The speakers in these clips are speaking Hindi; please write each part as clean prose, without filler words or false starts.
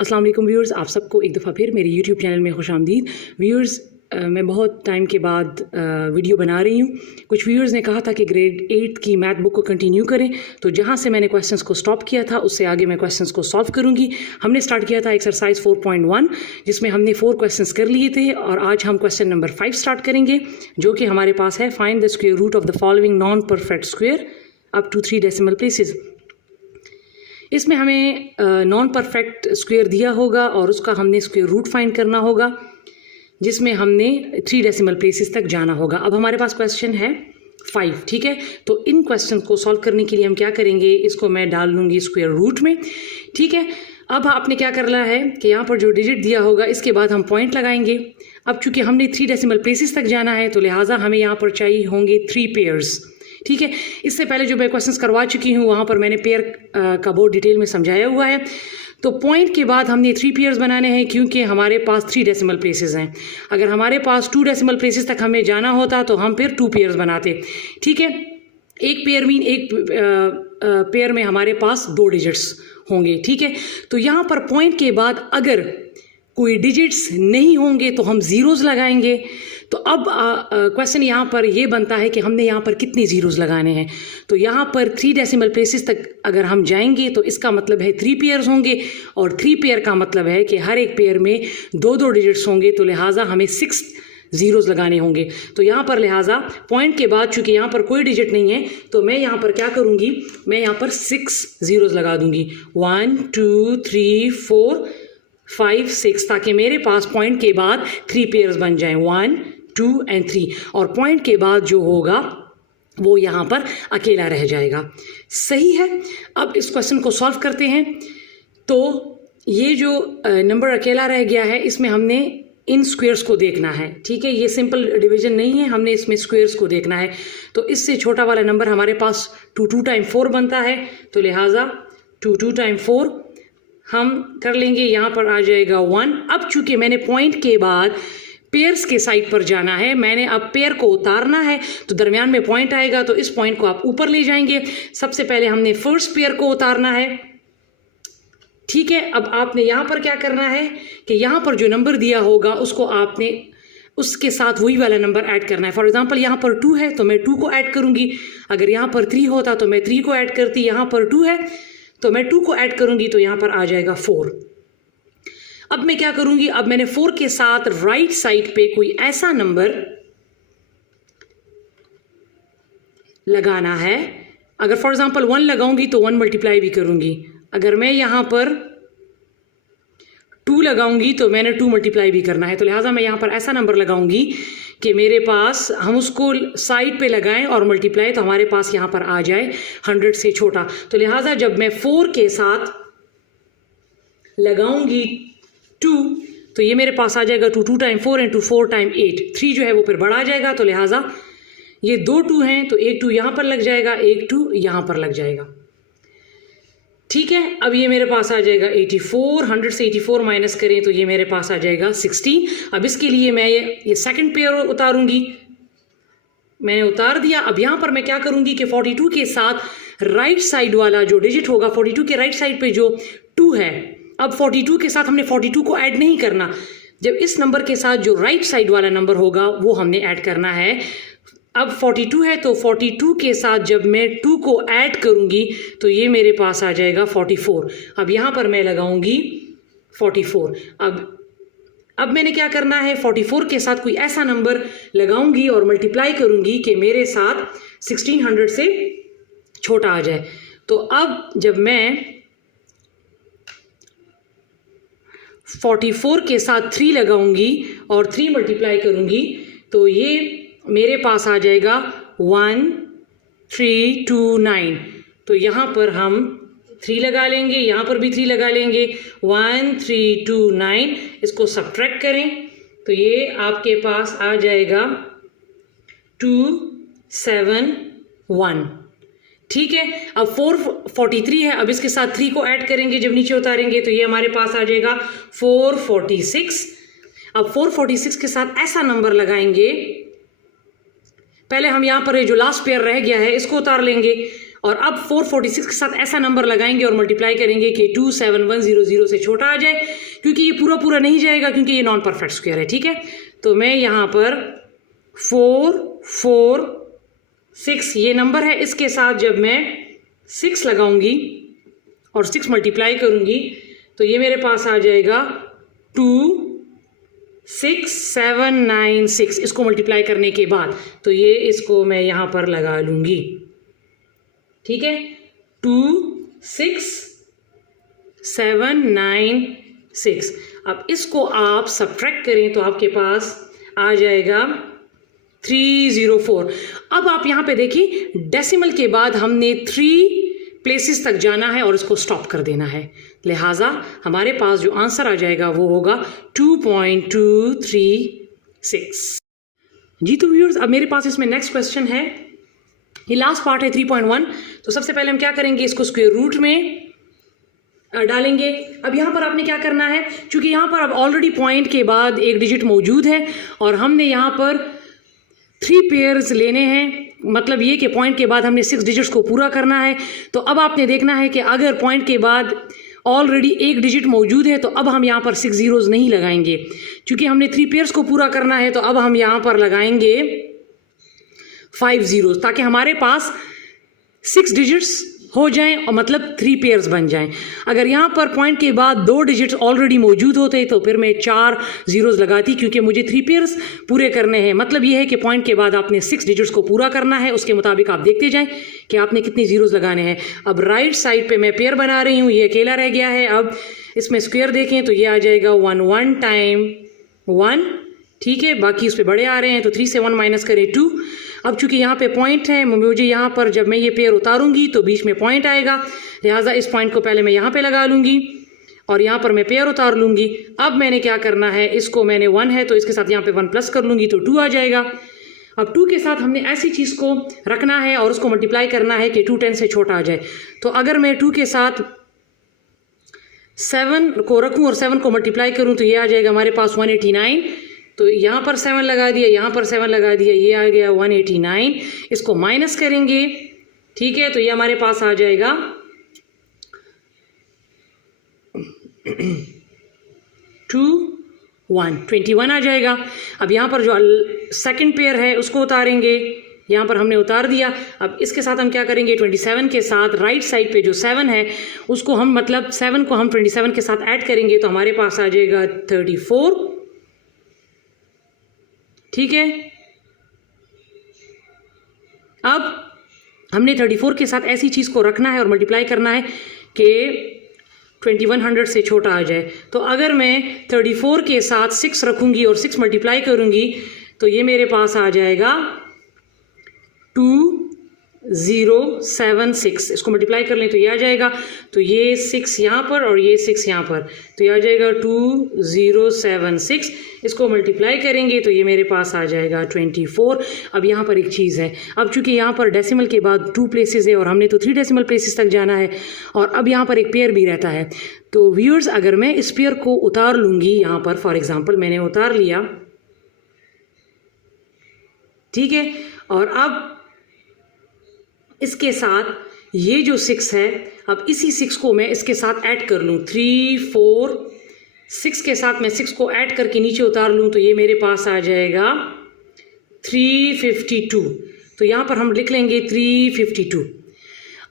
अस्सलाम वालेकुम व्यूअर्स, आप सबको एक दफ़ा फिर मेरे यूट्यूब चैनल में खुशामदीद। व्यूअर्स, मैं बहुत टाइम के बाद वीडियो बना रही हूँ। कुछ व्यूअर्स ने कहा था कि ग्रेड 8 की मैथ बुक को कंटिन्यू करें, तो जहाँ से मैंने क्वेश्चंस को स्टॉप किया था उससे आगे मैं क्वेश्चंस को सॉल्व करूँगी। हमने स्टार्ट किया था एक्सरसाइज 4.1 जिसमें हमने 4 क्वेश्चंस कर लिए थे और आज हम क्वेश्चन नंबर 5 स्टार्ट करेंगे, जो कि हमारे पास है find the square root of the following non perfect square up to 3 decimal places. इसमें हमें नॉन परफेक्ट स्क्वायर दिया होगा और उसका हमने स्क्वायर रूट फाइंड करना होगा, जिसमें हमने 3 डेसिमल प्लेसेस तक जाना होगा। अब हमारे पास क्वेश्चन है 5, ठीक है। तो इन क्वेश्चन को सॉल्व करने के लिए हम क्या करेंगे, इसको मैं डाल लूँगी स्क्वायर रूट में, ठीक है। अब आपने क्या करना है कि यहाँ पर जो डिजिट दिया होगा इसके बाद हम पॉइंट लगाएंगे। अब चूँकि हमने 3 डेसिमल प्लेसेस तक जाना है तो लिहाजा हमें यहाँ पर चाहिए होंगे 3 पेयर्स, ठीक है। इससे पहले जो मैं क्वेश्चंस करवा चुकी हूँ वहाँ पर मैंने पेयर का बहुत डिटेल में समझाया हुआ है। तो पॉइंट के बाद हमने 3 पेयर्स बनाने हैं क्योंकि हमारे पास 3 डेसिमल प्लेसेस हैं। अगर हमारे पास 2 डेसिमल प्लेसेस तक हमें जाना होता तो हम फिर 2 पेयर्स बनाते, ठीक है। एक पेयर मीन एक पेयर में हमारे पास 2 डिजिट्स होंगे, ठीक है। तो यहाँ पर पॉइंट के बाद अगर कोई डिजिट्स नहीं होंगे तो हम ज़ीरोज़ लगाएंगे। तो अब क्वेश्चन यहाँ पर ये बनता है कि हमने यहाँ पर कितने ज़ीरोज़ लगाने हैं। तो यहाँ पर 3 डेसिमल प्लेसेस तक अगर हम जाएंगे तो इसका मतलब है 3 पेयर्स होंगे और 3 पेयर का मतलब है कि हर एक पेयर में 2-2 डिजिट्स होंगे, तो लिहाजा हमें 6 ज़ीरोज़ लगाने होंगे। तो यहाँ पर लिहाजा पॉइंट के बाद चूँकि यहाँ पर कोई डिजिट नहीं है तो मैं यहाँ पर क्या करूँगी, मैं यहाँ पर 6 ज़ीरोज़ लगा दूँगी, 1 2 3 4 5 6, ताकि मेरे पास पॉइंट के बाद 3 पेयर्स बन जाएं, 1 2 और 3, और पॉइंट के बाद जो होगा वो यहाँ पर अकेला रह जाएगा। सही है। अब इस क्वेश्चन को सॉल्व करते हैं। तो ये जो नंबर अकेला रह गया है इसमें हमने इन स्क्वेयर्स को देखना है, ठीक है। ये सिंपल डिवीजन नहीं है, हमने इसमें स्क्वेयर्स को देखना है। तो इससे छोटा वाला नंबर हमारे पास 2 टाइम 4 बनता है, तो लिहाजा 2 टाइम 4 हम कर लेंगे, यहाँ पर आ जाएगा 1। अब चूंकि मैंने पॉइंट के बाद पेयर्स के साइड पर जाना है, मैंने अब पेयर को उतारना है, तो दरमियान में पॉइंट आएगा, तो इस पॉइंट को आप ऊपर ले जाएंगे। सबसे पहले हमने फर्स्ट पेयर को उतारना है, ठीक है। अब आपने यहाँ पर क्या करना है कि यहाँ पर जो नंबर दिया होगा उसको आपने उसके साथ वही वाला नंबर ऐड करना है। फॉर एग्जांपल यहाँ पर 2 है तो मैं 2 को ऐड करूँगी, अगर यहाँ पर 3 होता तो मैं 3 को ऐड करती, यहाँ पर 2 है तो मैं 2 को ऐड करूँगी, तो यहाँ पर आ जाएगा 4। अब मैं क्या करूँगी, अब मैंने 4 के साथ राइट साइड पे कोई ऐसा नंबर लगाना है। अगर फॉर एग्जांपल 1 लगाऊंगी तो 1 मल्टीप्लाई भी करूँगी, अगर मैं यहाँ पर 2 लगाऊंगी तो मैंने 2 मल्टीप्लाई भी करना है। तो लिहाजा मैं यहाँ पर ऐसा नंबर लगाऊंगी कि मेरे पास हम उसको साइड पे लगाएं और मल्टीप्लाई, तो हमारे पास यहाँ पर आ जाए 100 से छोटा। तो लिहाजा जब मैं 4 के साथ लगाऊंगी 2 तो ये मेरे पास आ जाएगा 2 टाइम 4 इंटू 4 टाइम 8, 3 जो है वो फिर बड़ा आ जाएगा। तो लिहाजा ये 2 2 हैं तो एक 2 यहाँ पर लग जाएगा, एक 2 यहाँ पर लग जाएगा, ठीक है। अब ये मेरे पास आ जाएगा 84, 100 से 84 माइनस करें तो ये मेरे पास आ जाएगा 16। अब इसके लिए मैं ये सेकंड पेयर उतारूंगी, मैंने उतार दिया। अब यहाँ पर मैं क्या करूंगी कि 42 के साथ राइट साइड वाला जो डिजिट होगा, 42 के राइट साइड पे जो 2 है, अब 42 के साथ हमने 42 को ऐड नहीं करना, जब इस नंबर के साथ जो राइट साइड वाला नंबर होगा वो हमने ऐड करना है। अब 42 है तो 42 के साथ जब मैं 2 को ऐड करूंगी तो ये मेरे पास आ जाएगा 44। अब यहाँ पर मैं लगाऊंगी 44। अब मैंने क्या करना है, 44 के साथ कोई ऐसा नंबर लगाऊंगी और मल्टीप्लाई करूंगी कि मेरे साथ 1600 से छोटा आ जाए। तो अब जब मैं 44 के साथ 3 लगाऊंगी और 3 मल्टीप्लाई करूंगी तो ये मेरे पास आ जाएगा 1329। तो यहाँ पर हम 3 लगा लेंगे, यहाँ पर भी 3 लगा लेंगे, 1329। इसको सब्ट्रैक्ट करें तो ये आपके पास आ जाएगा 271, ठीक है। अब 443 है, अब इसके साथ 3 को ऐड करेंगे, जब नीचे उतारेंगे तो ये हमारे पास आ जाएगा 446। अब 446 के साथ ऐसा नंबर लगाएंगे, पहले हम यहाँ पर जो लास्ट पेयर रह गया है इसको उतार लेंगे और अब 446 के साथ ऐसा नंबर लगाएंगे और मल्टीप्लाई करेंगे कि 27100 से छोटा आ जाए, क्योंकि ये पूरा पूरा नहीं जाएगा क्योंकि ये नॉन परफेक्ट स्क्वायर है, ठीक है। तो मैं यहाँ पर 446 ये नंबर है, इसके साथ जब मैं 6 लगाऊंगी और 6 मल्टीप्लाई करूंगी तो ये मेरे पास आ जाएगा 26796। इसको मल्टीप्लाई करने के बाद तो ये इसको मैं यहाँ पर लगा लूंगी, ठीक है। 26796। अब इसको आप सब्ट्रैक्ट करें तो आपके पास आ जाएगा 304। अब आप यहाँ पे देखिए डेसिमल के बाद हमने 3 प्लेसेस तक जाना है और इसको स्टॉप कर देना है, लिहाजा हमारे पास जो आंसर आ जाएगा वो होगा 2.236। जी तो व्यूअर्स, अब मेरे पास इसमें नेक्स्ट क्वेश्चन है, ये लास्ट पार्ट है 3.1। तो सबसे पहले हम क्या करेंगे, इसको स्क्वायर रूट में डालेंगे। अब यहाँ पर आपने क्या करना है, क्योंकि यहाँ पर अब ऑलरेडी पॉइंट के बाद एक डिजिट मौजूद है और हमने यहाँ पर 3 पेयर्स लेने हैं, मतलब ये कि पॉइंट के बाद हमने 6 डिजिट्स को पूरा करना है। तो अब आपने देखना है कि अगर पॉइंट के बाद ऑलरेडी एक डिजिट मौजूद है तो अब हम यहाँ पर 6 जीरोज़ नहीं लगाएंगे, क्योंकि हमने 3 पेयर्स को पूरा करना है। तो अब हम यहाँ पर लगाएंगे 5 जीरोज़, ताकि हमारे पास 6 डिजिट्स हो जाएं और मतलब 3 पेयर्स बन जाएं। अगर यहाँ पर पॉइंट के बाद 2 डिजिट्स ऑलरेडी मौजूद होते तो फिर मैं 4 जीरोज़ लगाती, क्योंकि मुझे 3 पेयर्स पूरे करने हैं। मतलब ये है कि पॉइंट के बाद आपने 6 डिजिट्स को पूरा करना है, उसके मुताबिक आप देखते जाएं कि आपने कितनी जीरोज़ लगाने हैं। अब राइट साइड पे मैं पेयर बना रही हूँ, ये अकेला रह गया है। अब इसमें स्क्वायर देखें तो ये आ जाएगा 1 टाइम 1, ठीक है। बाकी उस पर बड़े आ रहे हैं तो 3 से 1 माइनस करें 2। अब चूंकि यहाँ पे पॉइंट है, मुझे यहाँ पर जब मैं ये पेयर उतारूंगी तो बीच में पॉइंट आएगा, लिहाजा इस पॉइंट को पहले मैं यहाँ पे लगा लूँगी और यहाँ पर मैं पेयर उतार लूँगी। अब मैंने क्या करना है, इसको मैंने 1 है तो इसके साथ यहाँ पे 1 प्लस कर लूँगी तो 2 आ जाएगा। अब 2 के साथ हमने ऐसी चीज़ को रखना है और उसको मल्टीप्लाई करना है कि 2 10 से छोटा आ जाए। तो अगर मैं 2 के साथ 7 को रखूँ और 7 को मल्टीप्लाई करूँ तो ये आ जाएगा हमारे पास 189। तो यहाँ पर 7 लगा दिया, यहाँ पर 7 लगा दिया, ये आ गया 189। इसको माइनस करेंगे, ठीक है, तो ये हमारे पास आ जाएगा 21 आ जाएगा। अब यहाँ पर जो सेकंड पेयर है उसको उतारेंगे, यहाँ पर हमने उतार दिया। अब इसके साथ हम क्या करेंगे, 27 के साथ राइट साइड पे जो 7 है उसको हम मतलब 7 को हम 27 के साथ ऐड करेंगे तो हमारे पास आ जाएगा 34, ठीक है। अब हमने 34 के साथ ऐसी चीज़ को रखना है और मल्टीप्लाई करना है कि 2100 से छोटा आ जाए। तो अगर मैं 34 के साथ 6 रखूँगी और 6 मल्टीप्लाई करूँगी तो ये मेरे पास आ जाएगा 2076। इसको मल्टीप्लाई कर लें तो ये आ जाएगा, तो ये 6 यहाँ पर और ये 6 यहाँ पर, तो ये आ जाएगा 2076। इसको मल्टीप्लाई करेंगे तो ये मेरे पास आ जाएगा 24। अब यहाँ पर एक चीज़ है, अब चूंकि यहाँ पर डेसिमल के बाद 2 प्लेसेस है और हमने तो 3 डेसिमल प्लेसेस तक जाना है और अब यहाँ पर एक पेयर भी रहता है। तो व्यूअर्स, अगर मैं इस पेयर को उतार लूँगी यहाँ पर, फॉर एग्जाम्पल मैंने उतार लिया, ठीक है, और अब इसके साथ ये जो 6 है, अब इसी 6 को मैं इसके साथ ऐड कर लूँ, 3 4 6 के साथ मैं 6 को ऐड करके नीचे उतार लूँ तो ये मेरे पास आ जाएगा 352। तो यहाँ पर हम लिख लेंगे 352।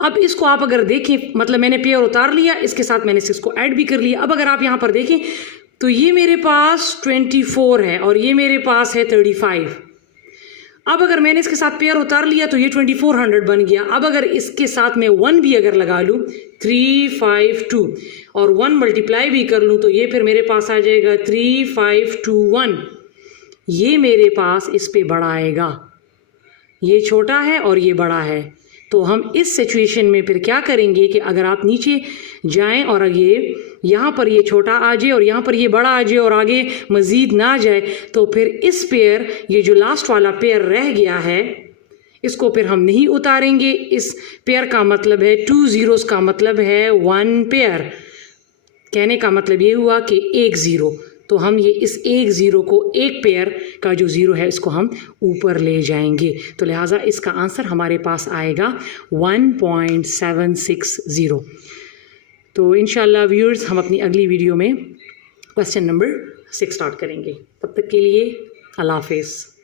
अब इसको आप अगर देखें, मतलब मैंने पेयर उतार लिया, इसके साथ मैंने 6 को ऐड भी कर लिया। अब अगर आप यहाँ पर देखें तो ये मेरे पास 24 है और ये मेरे पास है 35। अब अगर मैंने इसके साथ पेयर उतार लिया तो ये 2400 बन गया। अब अगर इसके साथ मैं 1 भी अगर लगा लूँ, 352, और 1 मल्टीप्लाई भी कर लूँ तो ये फिर मेरे पास आ जाएगा 3521। ये मेरे पास इस पे बड़ा आएगा, ये छोटा है और ये बड़ा है। तो हम इस सिचुएशन में फिर क्या करेंगे कि अगर आप नीचे जाएं और ये यहाँ पर ये छोटा आ जाए और यहाँ पर ये बड़ा आ जाए और आगे मज़ीद ना जाए, तो फिर इस पेयर, ये जो लास्ट वाला पेयर रह गया है, इसको फिर हम नहीं उतारेंगे। इस पेयर का मतलब है 2 जीरोज़ का मतलब है 1 पेयर। कहने का मतलब ये हुआ कि 1 ज़ीरो। तो हम ये इस एक ज़ीरो को, एक पेयर का जो ज़ीरो है इसको हम ऊपर ले जाएंगे, तो लिहाजा इसका आंसर हमारे पास आएगा 1.760। तो इंशाल्लाह व्यूअर्स हम अपनी अगली वीडियो में क्वेश्चन नंबर 6 स्टार्ट करेंगे। तब तक के लिए अल्लाह हाफ़िज़।